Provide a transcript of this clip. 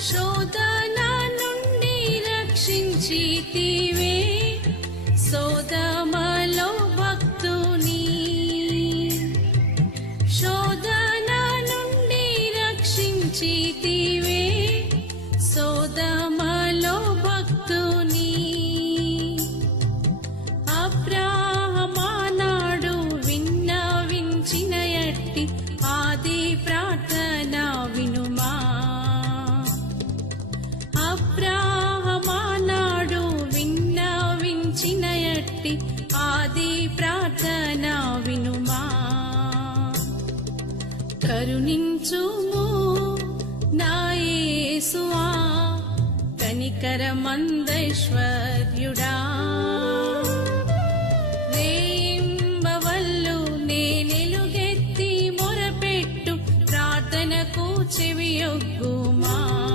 శోధన నుండి రక్షించితివే సోదమలో భక్తుని. శోధన నుండి రక్షించితివే సోదమలో భక్తుని. అబ్రాహమానాడు విన్నవించిన ఎట్టి ఆది ప్రార్థన వినుమా. అబ్రాహమానాడు విన్నవించిన ఎట్టి ఆది ప్రార్థన వినుమా. కరుణించుము నా యేసువా కనికరమందైశ్వర్యుడా.